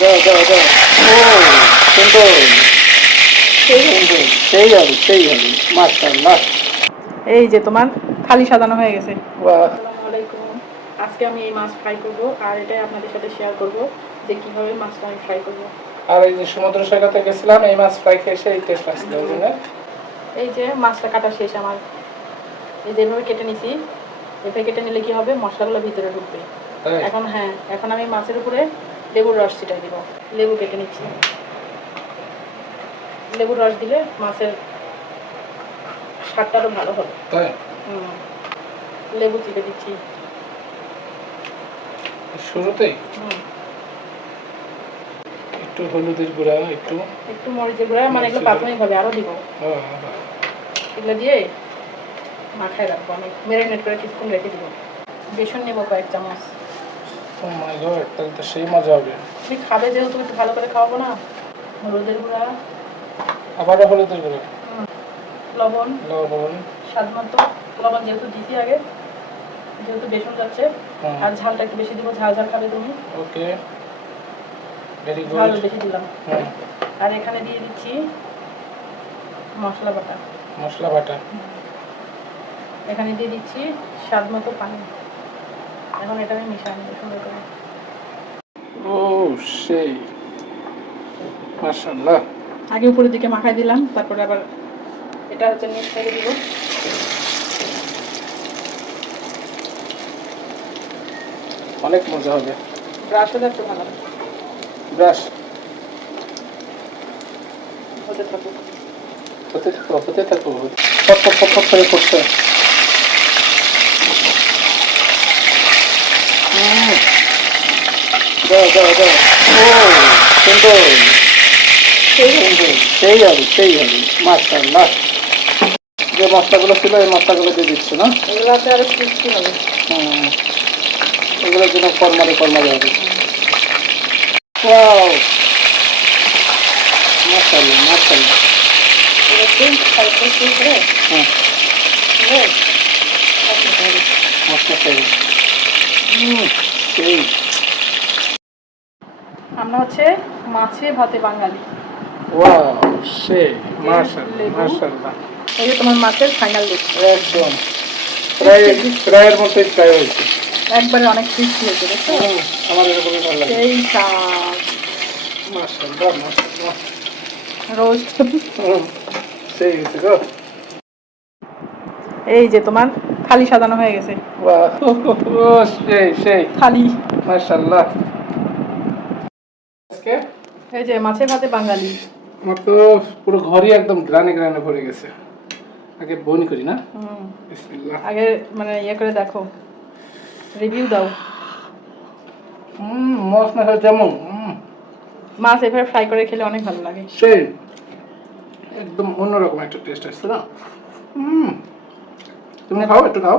দাও দাও দাও। ও সুন্দর, সেই সুন্দর, সেই হবে মাশাআল্লাহ। এই যে তোমার থালি সাজানো হয়ে গেছে। বাহ। আসসালামু আলাইকুম। আজকে আমি এই মাছ ফ্রাই করব, আর এটাই আপনাদের সাথে শেয়ার করব যে কিভাবে মাছটা আমি ফ্রাই করব। আর এই যে সমুদ্র সৈকতে গেছিলাম, এই মাছ ফ্রাই খেয়ে সেই টেস্ট আসছিল ওই জন্য। এই যে মাছটা কাটা শেষ আমার। এই যেভাবে কেটে নিছি, এভাবে কেটে নিলে কি হবে, মশলাগুলো ভিতরে ঢুকবে। এখন আমি মাছের উপরে লেবুর রস ছিটাই দিব। লেবু কেটে নিচ্ছি। লেবুর রস দিলে মাছের স্বাদটা আরো ভালো হবে। তাই লেবু চিপে দিচ্ছি শুরুতেই। একটু হলুদের গুঁড়া, একটু একটু মরিচের গুঁড়া, মানে এগুলো প্রাথমিক ভাবে, আরো দিব। এগুলো দিয়ে মাখায় রাখবো, আমি ম্যারিনেট করে কিছুক্ষণ রেখে দিব। বেসন নেবো কয়েক চামচ। ও মাই গড, তাহলে তো সেই মজা হবে। তুমি খাবে যেহেতু একটু ভালো করে খাওয়াবো না। হলুদের গুঁড়া, আবারও হলুদের গুঁড়া, লবণ লবণ, স্বাদ মতো। লবণ যেহেতু দিছি আগে, যেহেতু বেসন যাচ্ছে, আর ঝালটা একটু বেশি দিব। ঝাল ঝাল খাবে তুমি? ওকে, ভেরি গুড। ঝাল বেশি দিলাম। আর এখানে দিয়ে দিচ্ছি মশলা বাটা। মশলা বাটা। এখানে দিয়ে দিচ্ছি স্বাদ মতো পানি। এখন এটা আমি মিশিয়ে নেবো সুন্দর করে। ও সেই মাশাআল্লাহ। আগে উপরের দিকে মাখাই দিলাম, তারপরে আবার এটা হচ্ছে নিচ থেকে দিব। অনেক মজা হবে। ব্রাশ হলে একটু ভালো হবে। ব্রাশ হতে থাকুক। হতে থাকো। ফট ফট ফট ফট করে করছে। দাও দাও দাও। ও সুন্দর, সেই হবে মাশাআল্লাহ। যে মশলাগুলো ছিল এই মশলাগুলো দিয়ে দিচ্ছ না? এগুলোতে আরো ক্রিস্পি হবে। এগুলোর জন্য কর্মারে হবে। ওয়াও, মাশাআল্লাহ। একটু হালকা একটু করে মশলা চাই। সেই। আমরা হচ্ছে মাছে ভাতে বাঙালি। ওয়াও সেই মাশাআল্লাহ। এই যে তোমার মাছের ফাইনাল লুক। একদম ফ্রাইয়ের মতোই ফ্রাই হয়েছে। একবারে অনেক ক্রিস্পি হয়েছে, দেখছো? আমার এরকমই ভালো লাগে। সেই স্বাদ। মাশাআল্লাহ। রোস্ট। সেই হয়েছে গো। এই যে তোমার থালি সাজানো হয়ে গেছে। বাহ, সেই থালি। মাশাআল্লাহ। এই যে মাছে ভাতে বাঙালি। আমার তো পুরো ঘরই একদম গ্রানে গ্রানে ভরে গেছে। আগে বনি করি না? বিসমিল্লাহ। আগে মানে ইয়ে করে দেখো, রিভিউ দাও। মশলা যেমন মাছ এভাবে ফ্রাই করে খেলে অনেক ভালো লাগে। সেই একদম অন্যরকম একটা টেস্ট আসছে না? তুমি খাও, একটু খাও।